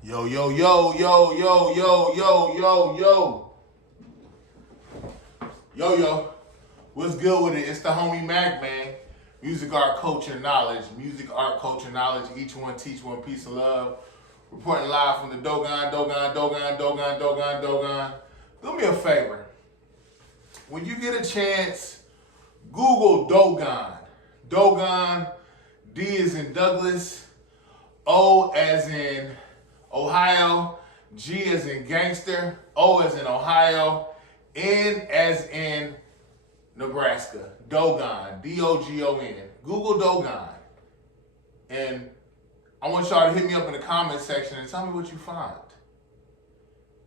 Yo, yo, yo, yo, yo, yo, yo, yo, yo. Yo, yo. What's good with it? It's the homie Mac, man. Music, art, culture, knowledge. Music, art, culture, knowledge. Each one teach one piece of love. Reporting live from the Dogon. Do me a favor. When you get a chance, Google Dogon. Dogon, D as in Douglas, O as in Ohio, G as in gangster, O as in Ohio, N as in Nebraska. Dogon, Dogon. Google Dogon. And I want y'all to hit me up in the comment section and tell me what you find.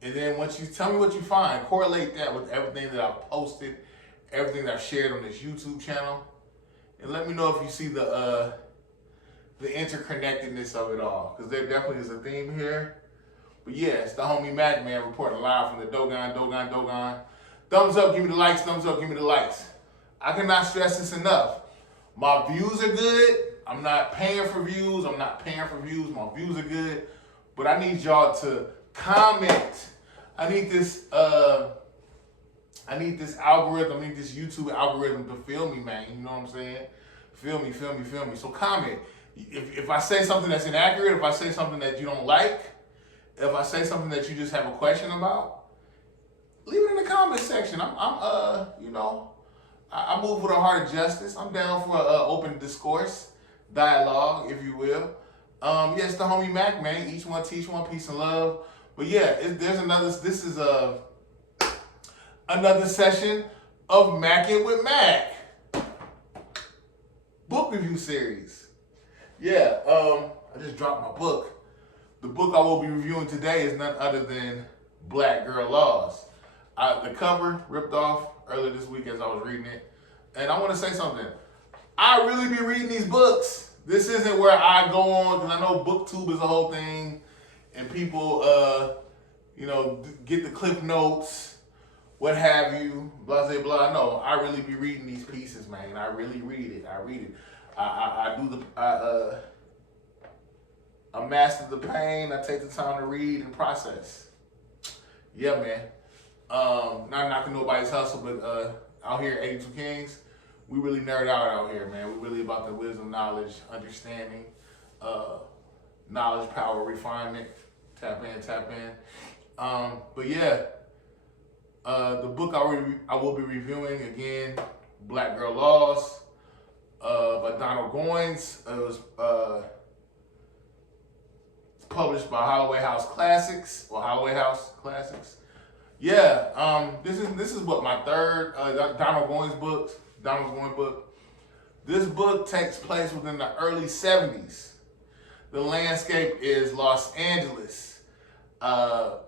And then once you tell me what you find, correlate that with everything that I've posted, everything that I've shared on this YouTube channel. And let me know if you see the interconnectedness of it all. Because there definitely is a theme here. But yeah, it's the homie Mac, man, reporting live from the Dogon. Thumbs up, give me the likes. Thumbs up, give me the likes. I cannot stress this enough. My views are good. I'm not paying for views. My views are good. But I need y'all to comment. I need this algorithm, I need this YouTube algorithm to feel me, man. You know what I'm saying? Feel me. So comment. If I say something that's inaccurate, if I say something that you don't like, if I say something that you just have a question about, leave it in the comment section. I move with a heart of justice. I'm down for open discourse, dialogue, if you will. It's the homie Mac, man. Each one teach one, peace and love. But yeah, this is another session of Mac It with Mac book review series. Yeah, I just dropped my book. The book I will be reviewing today is none other than Black Girl Laws. The cover ripped off earlier this week as I was reading it. And I want to say something. I really be reading these books. This isn't where I go on, because I know BookTube is a whole thing, and people, get the clip notes, what have you, blah, blah, blah. No, I really be reading these pieces, man. I really read it. I master the pain. I take the time to read and process. Yeah, man. Not knocking nobody's hustle, but out here at 82 Kings, we really nerd out here, man. We really about the wisdom, knowledge, understanding, knowledge, power, refinement. Tap in. But yeah, the book I will be reviewing again, Black Girl Laws, by Goines. It was published by Holloway House Classics. Yeah, this is what my third Donald Goines book. This book takes place within the early 70s. The landscape is Los Angeles, the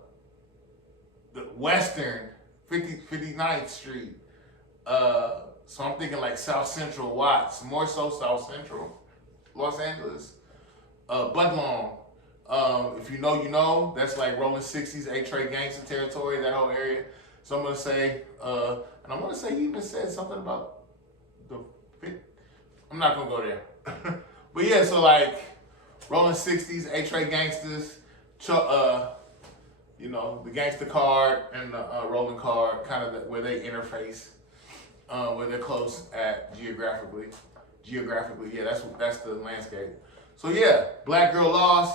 Western 59th Street. So I'm thinking like South Central Watts, more so South Central Los Angeles. Budlong. If you know, you know. That's like rolling 60s, A-Trade gangster territory, that whole area. So I'm gonna say, and I'm gonna say he even said something about the fit. I'm not gonna go there. But yeah, so like rolling 60s, A-Trade gangsters, the gangster card and the rolling card, kind of where they interface, where they're close at geographically. Yeah, that's the landscape. So yeah, Black Girl Laws.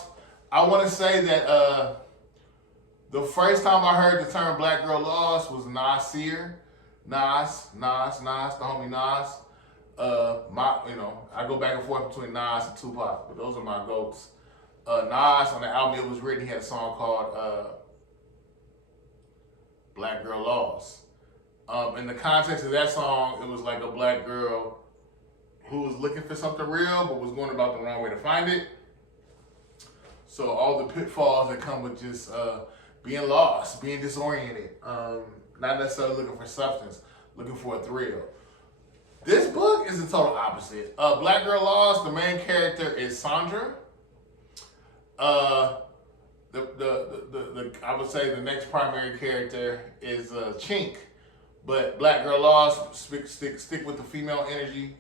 I want to say that the first time I heard the term Black Girl Laws was Nasir, Nas, the homie Nas. I go back and forth between Nas and Tupac, but those are my goats. Nas, on the album it was written, he had a song called Black Girl Laws. In the context of that song, it was like a black girl who was looking for something real, but was going about the wrong way to find it. So all the pitfalls that come with just being lost, being disoriented, not necessarily looking for substance, looking for a thrill. This book is the total opposite. Black Girl Laws, the main character is Sandra. I would say the next primary character is Chink. But Black Girl Laws stick with the female energy,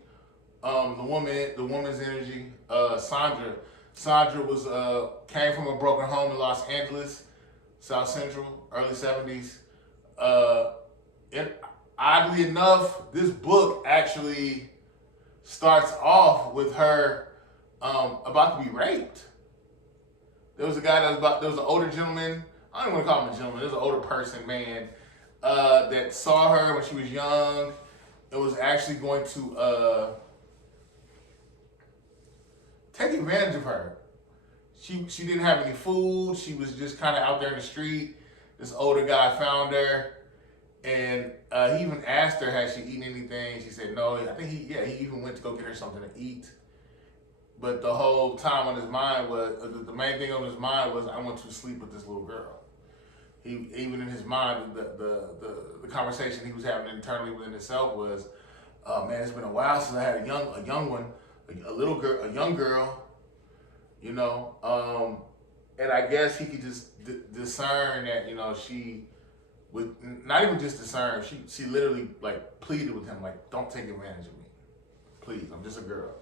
the woman's energy. Sandra Sandra was came from a broken home in Los Angeles, South Central, early 70s. And oddly enough, this book actually starts off with her about to be raped. There was a guy there was an older gentleman. I don't even want to call him a gentleman. There was an older person, man, that saw her when she was young. It was actually going to take advantage of her. She didn't have any food. She was just kind of out there in the street. This older guy found her, and he even asked her, had she eaten anything? She said no. I think he even went to go get her something to eat. But the whole time on his mind was, the main thing on his mind was, I want to sleep with this little girl. He, even in his mind, the conversation he was having internally within himself was, man, it's been a while since I had a young one, a little girl, a young girl, you know. And I guess he could just discern that, you know, she would not even just discern. She literally like pleaded with him, like, don't take advantage of me, please. I'm just a girl.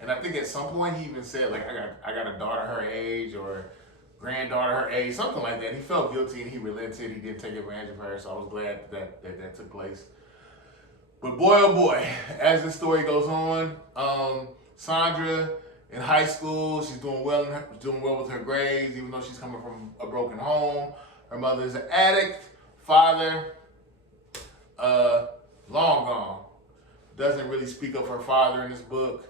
And I think at some point he even said, like, I got a daughter her age or granddaughter her age, something like that. He felt guilty and he relented. He didn't take advantage of her, so I was glad that took place. But boy, oh boy, as the story goes on, Sandra in high school, she's doing well with her grades, even though she's coming from a broken home. Her mother is an addict. Father, long gone. Doesn't really speak of her father in this book.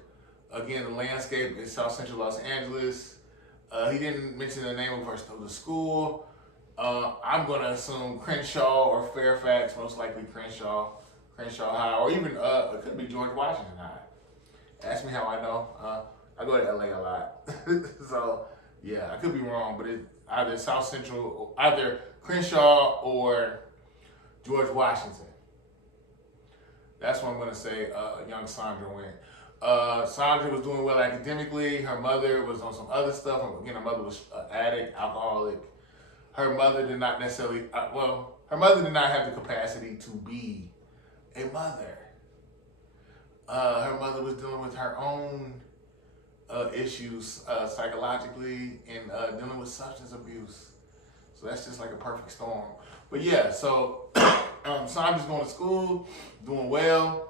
Again, the landscape is South Central Los Angeles. He didn't mention the name of the school. I'm going to assume Crenshaw or Fairfax, most likely Crenshaw High, or even it could be George Washington High. Ask me how I know. I go to LA a lot. So, yeah, I could be wrong, but it's either South Central, either Crenshaw or George Washington. That's what I'm going to say young Sandra went. Sandra was doing well academically. Her mother was on some other stuff. Again, her mother was an addict, alcoholic. Her mother did not necessarily, her mother did not have the capacity to be a mother. Her mother was dealing with her own issues psychologically and dealing with substance abuse. So that's just like a perfect storm. But yeah, so Sandra's going to school, doing well.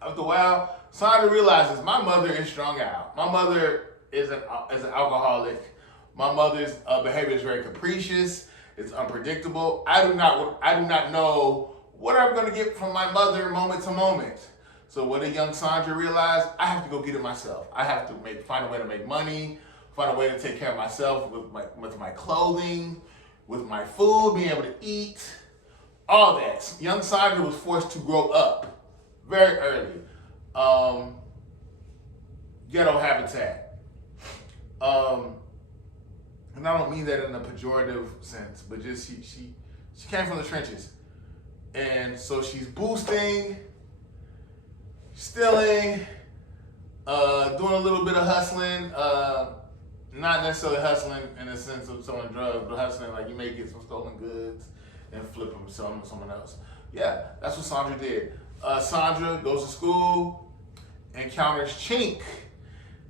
After a while, Sandra realizes my mother is strung out. My mother is an alcoholic. My mother's behavior is very capricious. It's unpredictable. I do not know what I'm going to get from my mother moment to moment. So what did young Sandra realize? I have to go get it myself. I have to find a way to make money, find a way to take care of myself with my clothing, with my food, being able to eat, all that. Young Sandra was forced to grow up very early. Ghetto habitat. And I don't mean that in a pejorative sense, but just she came from the trenches. And so she's boosting, stealing, doing a little bit of hustling, not necessarily hustling in the sense of selling drugs, but hustling like you may get some stolen goods and flip them, sell them to someone else. Yeah, that's what Sandra did. Sandra goes to school, encounters Chink.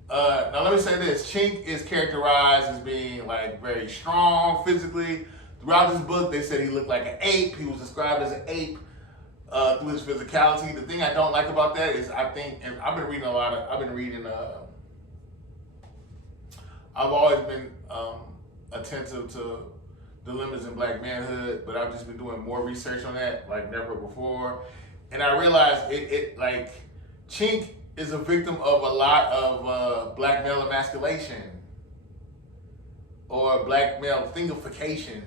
Now let me say this, Chink is characterized as being like very strong physically. Throughout this book, they said he looked like an ape. He was described as an ape through his physicality. The thing I don't like about that is I think, and I've always been attentive to dilemmas in black manhood, but I've just been doing more research on that like never before. And I realized it like Chink is a victim of a lot of black male emasculation or black male thingification,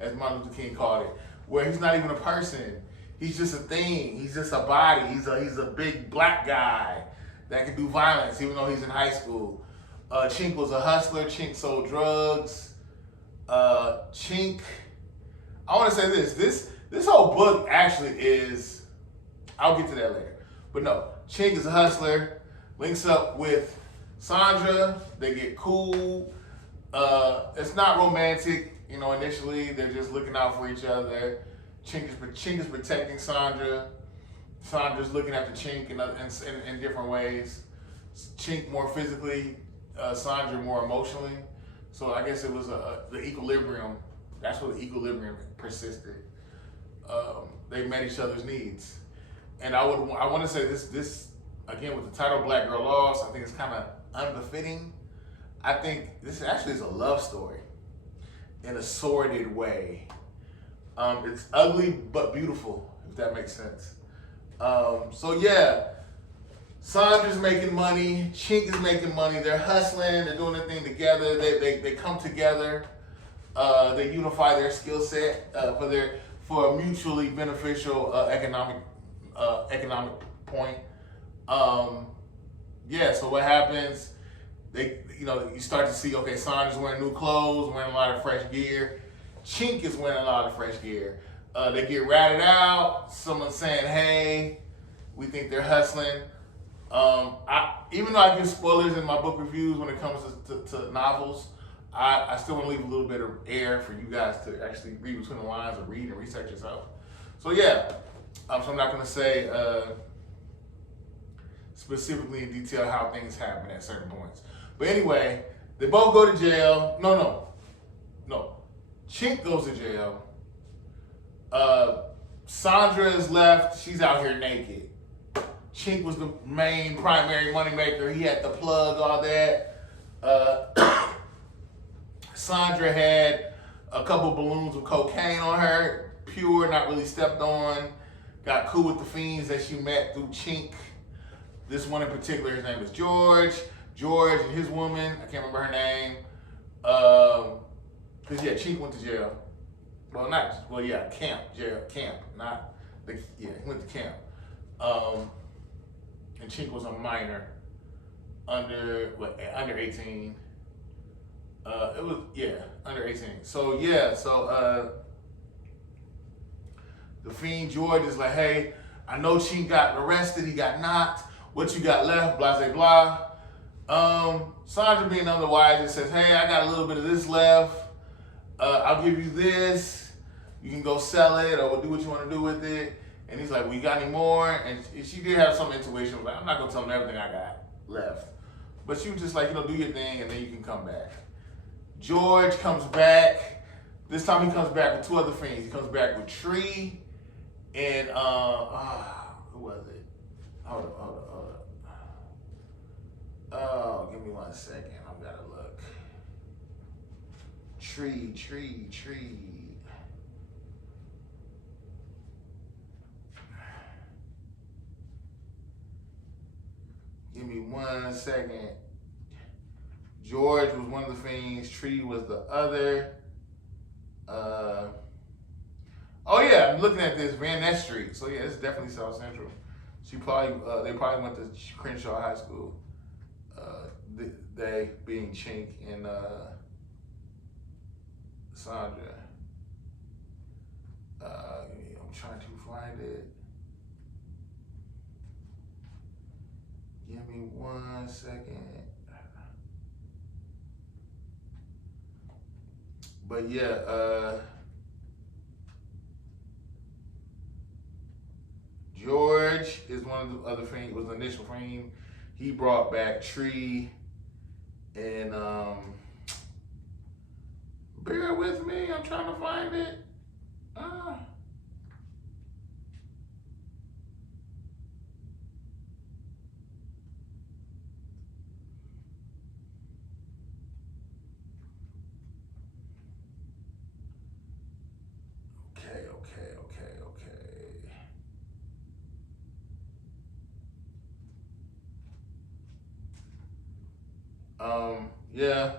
as Martin Luther King called it, where he's not even a person. He's just a thing. He's just a body. He's a big black guy that can do violence even though he's in high school. Chink was a hustler. Chink sold drugs. Chink, I want to say this whole book actually is, I'll get to that later. But no, Chink is a hustler, links up with Sandra, they get cool. It's not romantic, you know, initially, they're just looking out for each other. Chink is protecting Sandra. Sandra's looking after Chink in different ways. Chink more physically, Sandra more emotionally. So I guess it was the equilibrium. That's where the equilibrium persisted. They met each other's needs, and I want to say this again with the title "Black Girl Lost." I think it's kind of unbefitting. I think this actually is a love story in a sordid way. It's ugly but beautiful, if that makes sense. So yeah, Sandra's making money, Chink is making money. They're hustling. They're doing their thing together. They come together. They unify their skill set for a mutually beneficial economic point. Yeah. So what happens? You start to see, okay, Sandra's wearing new clothes, wearing a lot of fresh gear. Chink is wearing a lot of fresh gear. They get ratted out. Someone's saying, hey, we think they're hustling. Even though I give spoilers in my book reviews when it comes to novels, I still want to leave a little bit of air for you guys to actually read between the lines or read and research yourself. So yeah, so I'm not going to say specifically in detail how things happen at certain points. But anyway, they both go to jail. No. Chink goes to jail. Sandra is left. She's out here naked. Chink was the main primary moneymaker. He had to plug all that. Sandra had a couple balloons of cocaine on her. Pure, not really stepped on. Got cool with the fiends that she met through Chink. This one in particular, his name is George. George and his woman, I can't remember her name. Because yeah, Chink went to jail. Camp. He went to camp. And Chink was a minor, under 18. Under 18. So the fiend George is like, hey, I know Chink got arrested, he got knocked. What you got left? Blah, blah, blah. Sandra being otherwise just says, hey, I got a little bit of this left. I'll give you this. You can go sell it or do what you want to do with it. And he's like, well, you got any more? And she did have some intuition. Like, I'm not going to tell him everything I got left. But she was just like, do your thing and then you can come back. George comes back. This time he comes back with two other fiends. He comes back with Tree and, who was it? Hold up. Oh, give me 1 second. I've got to look. Tree. Give me 1 second. George was one of the fiends. Tree was the other. I'm looking at this Van Ness Street. So yeah, it's definitely South Central. They probably went to Crenshaw High School. They being Chink and Sandra. I'm trying to find it. Give me 1 second. But yeah, George is one of the other fiends, was the initial fiend. He brought back Tree and bear with me, I'm trying to find it. Yeah,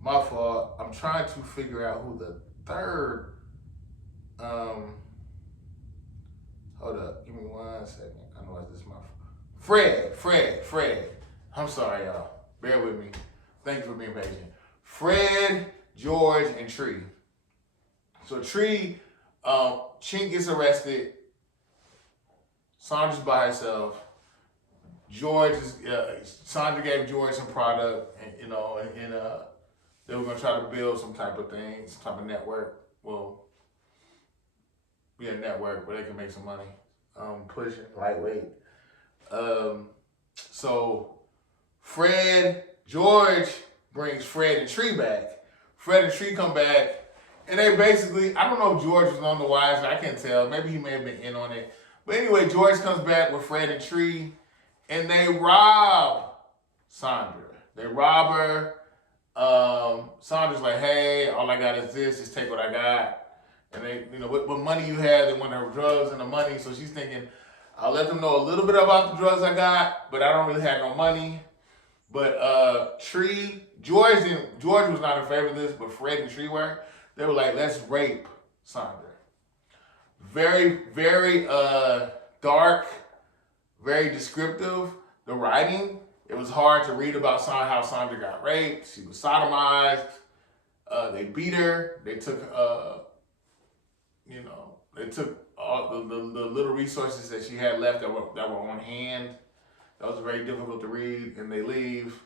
my fault. I'm trying to figure out who the third, hold up, give me 1 second. I know it's this my Fred. I'm sorry, y'all. Bear with me. Thank you for being patient. Fred, George, and Tree. So Tree, Chink gets arrested. Sandra's by herself. Sandra gave George some product, and they were gonna try to build some type of thing, some type of network. Well, network where they can make some money. Pushing lightweight. So George brings Fred and Tree back. Fred and Tree come back, and they basically, I don't know if George was on the wise, I can't tell. Maybe he may have been in on it. But anyway, George comes back with Fred and Tree, and they rob Sandra. They rob her. Sandra's like, hey, all I got is this. Just take what I got. And they, what money you have, they want her drugs and the money. So she's thinking, I'll let them know a little bit about the drugs I got, but I don't really have no money. But George was not in favor of this, but Fred and Tree were. They were like, let's rape Sandra. Very, very dark, very descriptive. The writing, it was hard to read about how Sandra got raped. She was sodomized. They beat her. They took, all the little resources that she had left that were on hand. That was very difficult to read, and they leave.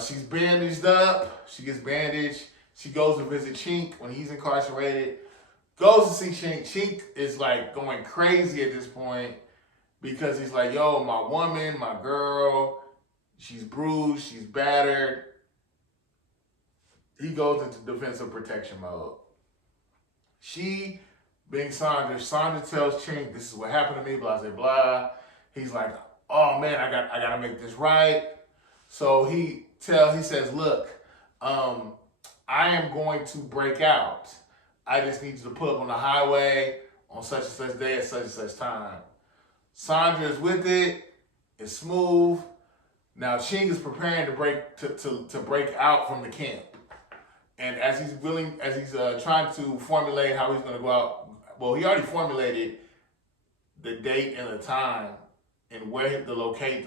She's bandaged up. She gets bandaged. She goes to visit Chink when he's incarcerated. Goes to see Chink. Chink is like going crazy at this point because he's like, yo, my woman, my girl, she's bruised, she's battered. He goes into defensive protection mode. She, being Sandra tells Chink, this is what happened to me, blah, blah, blah. He's like, oh man, I gotta make this right. So he says, look, I am going to break out. I just need you to pull up on the highway on such and such day at such and such time. Sandra is with it. It's smooth. Now Chink is preparing to break out from the camp. And as he's trying to formulate how he's going to go out, well, he already formulated the date and the time and where the location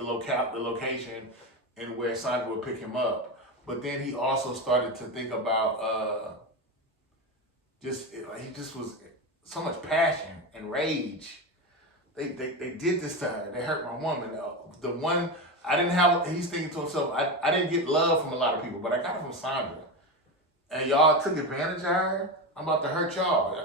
and where Sandra would pick him up. But then he also started to think about he just was so much passion and rage. They did this to her. They hurt my woman. The one I didn't have. He's thinking to himself, I didn't get love from a lot of people, but I got it from Sandra. And y'all took advantage of her. I'm about to hurt y'all.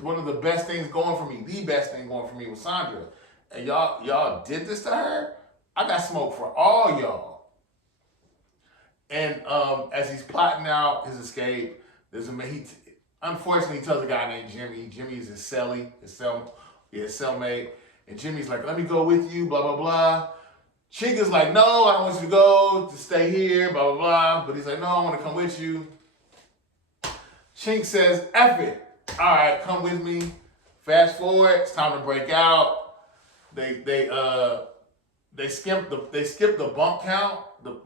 One of the best things going for me, the best thing going for me was Sandra. And y'all did this to her. I got smoke for all y'all. And as he's plotting out his escape, unfortunately, he tells a guy named Jimmy. Jimmy is his cellmate. And Jimmy's like, let me go with you, blah, blah, blah. Chink is like, no, I don't want you to go, to stay here, blah, blah, blah. But he's like, no, I want to come with you. Chink says, F it. All right, come with me. Fast forward, it's time to break out. They skipped the bunk count. When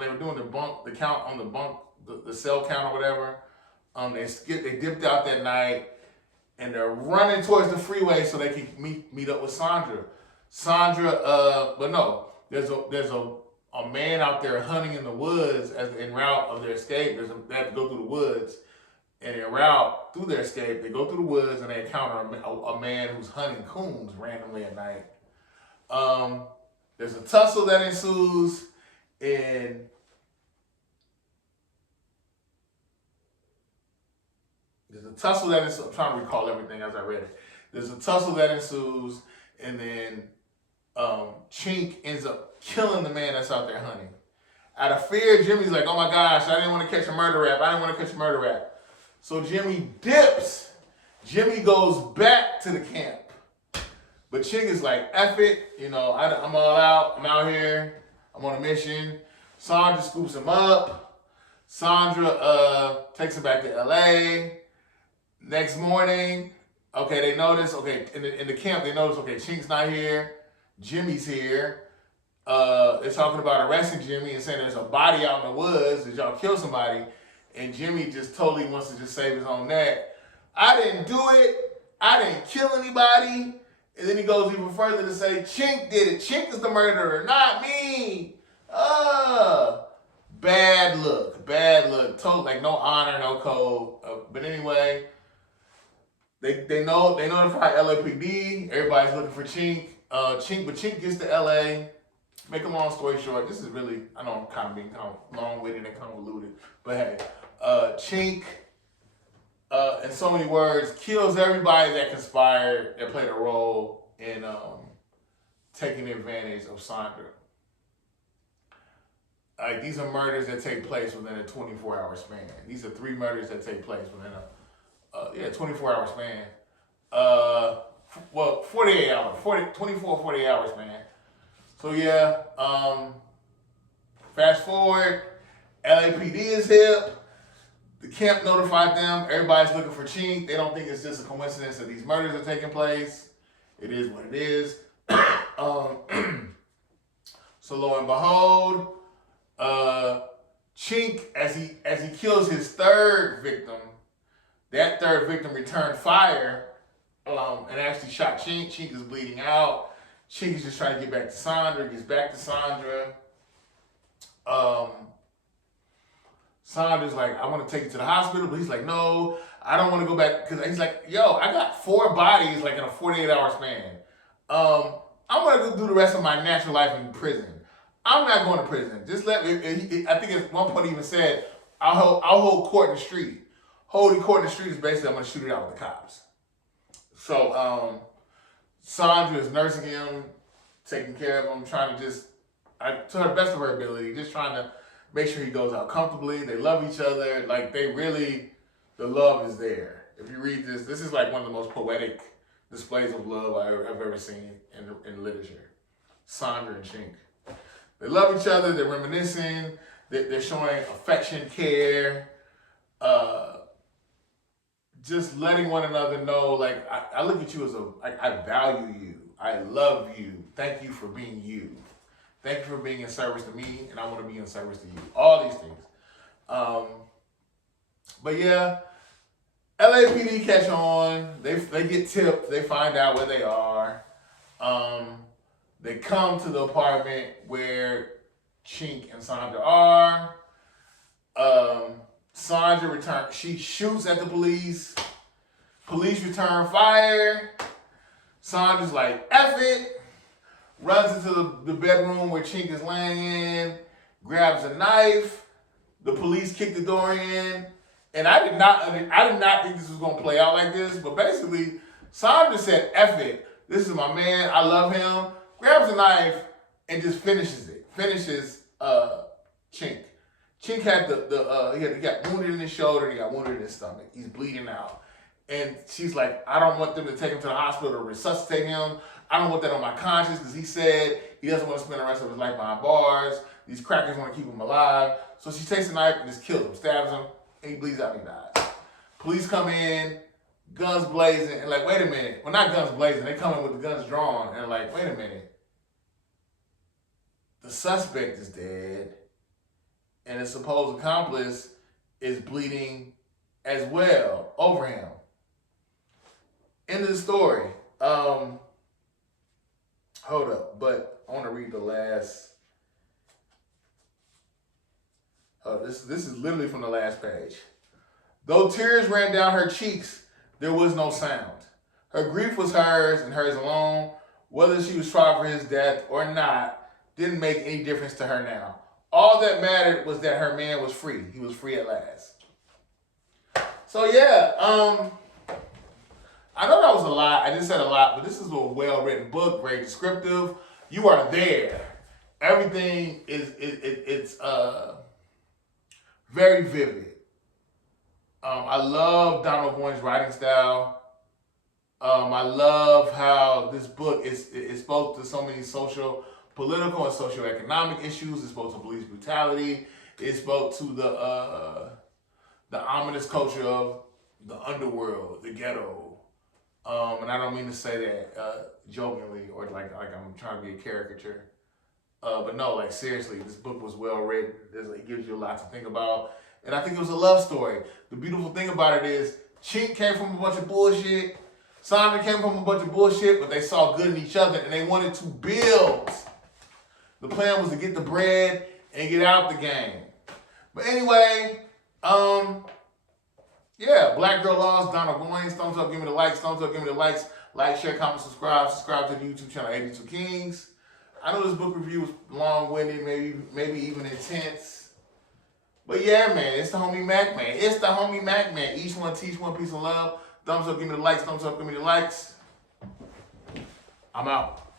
they were doing the count on the bunk, the cell count or whatever. They dipped out that night, and they're running towards the freeway so they can meet up with Sandra. But no, there's a man out there hunting in the woods en route of their escape. They have to go through the woods, and en route through their escape, they go through the woods and they encounter a man who's hunting coons randomly at night. There's a tussle that ensues, and I'm trying to recall everything as I read it. There's a tussle that ensues, and then Chink ends up killing the man that's out there hunting. Out of fear, Jimmy's like, oh my gosh, I didn't want to catch a murder rap. So Jimmy dips. Jimmy goes back to the camp. But Chink is like, F it, I'm all out. I'm out here. I'm on a mission. Sandra scoops him up. Sandra takes him back to LA. Next morning, they notice, in the camp, they notice, Chink's not here. Jimmy's here. They're talking about arresting Jimmy and saying there's a body out in the woods. Did y'all kill somebody? And Jimmy just totally wants to just save his own neck. I didn't do it. I didn't kill anybody. And then he goes even further to say, Chink did it. Chink is the murderer, not me. Bad look. Total, like no honor, no code. But anyway, they notify LAPD. Everybody's looking for Chink. Chink gets to LA. Make a long story short, this is really, I know I'm kind of being long-winded and convoluted, but hey, Chink, in so many words, kills everybody that conspired, that played a role in taking advantage of Sandra. Like, these are murders that take place within a 24-hour span. These are 3 murders that take place within a 24-hour span. Well, 48 hours, 48 hours, man. So yeah, fast forward, LAPD is hip. The camp notified them. Everybody's looking for Chink. They don't think it's just a coincidence that these murders are taking place. It is what it is. So lo and behold, Chink, as he kills his 3rd victim, that 3rd victim returned fire and actually shot Chink. Chink is bleeding out. Chink is just trying to get back to Sandra. Gets back to Sandra. Sandra's like, I want to take you to the hospital, but he's like, no, I don't want to go back, because he's like, yo, I got 4 bodies like in a 48-hour span. I'm gonna go do the rest of my natural life in prison. I'm not going to prison. Just let me. I think at one point he even said, I'll hold court in the street. Holding court in the street is basically I'm gonna shoot it out with the cops. So Sandra is nursing him, taking care of him, trying to to her best of her ability, just trying to make sure he goes out comfortably. They love each other. Like, the love is there. If you read this is like one of the most poetic displays of love I've ever seen in literature. Sandra and Chink. They love each other. They're reminiscing. They're showing affection, care, just letting one another know, like, I look at you as I value you. I love you. Thank you for being you. Thank you for being in service to me, and I want to be in service to you. All these things. But yeah, LAPD catch on. They get tipped. They find out where they are. They come to the apartment where Chink and Sandra are. Sandra returns. She shoots at the police. Police return fire. Sandra's like, F it. Runs into the bedroom where Chink is laying in. Grabs a knife. The police kick the door in. And I did not think this was going to play out like this. But basically, Sandra said, F it. This is my man. I love him. Grabs a knife and just finishes it. Finishes Chink. Chink had he got wounded in his shoulder and he got wounded in his stomach. He's bleeding out. And she's like, I don't want them to take him to the hospital to resuscitate him. I don't want that on my conscience, because he said he doesn't want to spend the rest of his life behind bars. These crackers want to keep him alive. So she takes a knife and just kills him, stabs him, and he bleeds out and he dies. Police come in, guns blazing, and like, wait a minute. Well, not guns blazing. They come in with the guns drawn, and like, wait a minute. The suspect is dead, and his supposed accomplice is bleeding as well over him. End of the story. Hold up, but I want to read the last. This is literally from the last page. Though tears ran down her cheeks, there was no sound. Her grief was hers and hers alone. Whether she was tried for his death or not didn't make any difference to her now. All that mattered was that her man was free. He was free at last. So yeah, I know that was a lot. I just said a lot, but this is a well-written book, very descriptive. You are there. Everything is very vivid. I love Donald Goines' writing style. I love how this book it spoke to so many social, political, and socioeconomic issues. It spoke to police brutality. It spoke to the ominous culture of the underworld, the ghetto. And I don't mean to say that jokingly or like I'm trying to be a caricature. But no, like seriously, this book was well written. It gives you a lot to think about. And I think it was a love story. The beautiful thing about it is Chink came from a bunch of bullshit. Sandra came from a bunch of bullshit, but they saw good in each other and they wanted to build. The plan was to get the bread and get out the game. But anyway, yeah, Black Girl Lost, Donald Goines. Thumbs up, give me the likes. Thumbs up, give me the likes. Like, share, comment, subscribe. Subscribe to the YouTube channel 82 Kings. I know this book review was long-winded, maybe even intense. But yeah, man, it's the homie Mac Man. It's the homie Mac Man. Each one teach one piece of love. Thumbs up, give me the likes. Thumbs up, give me the likes. I'm out.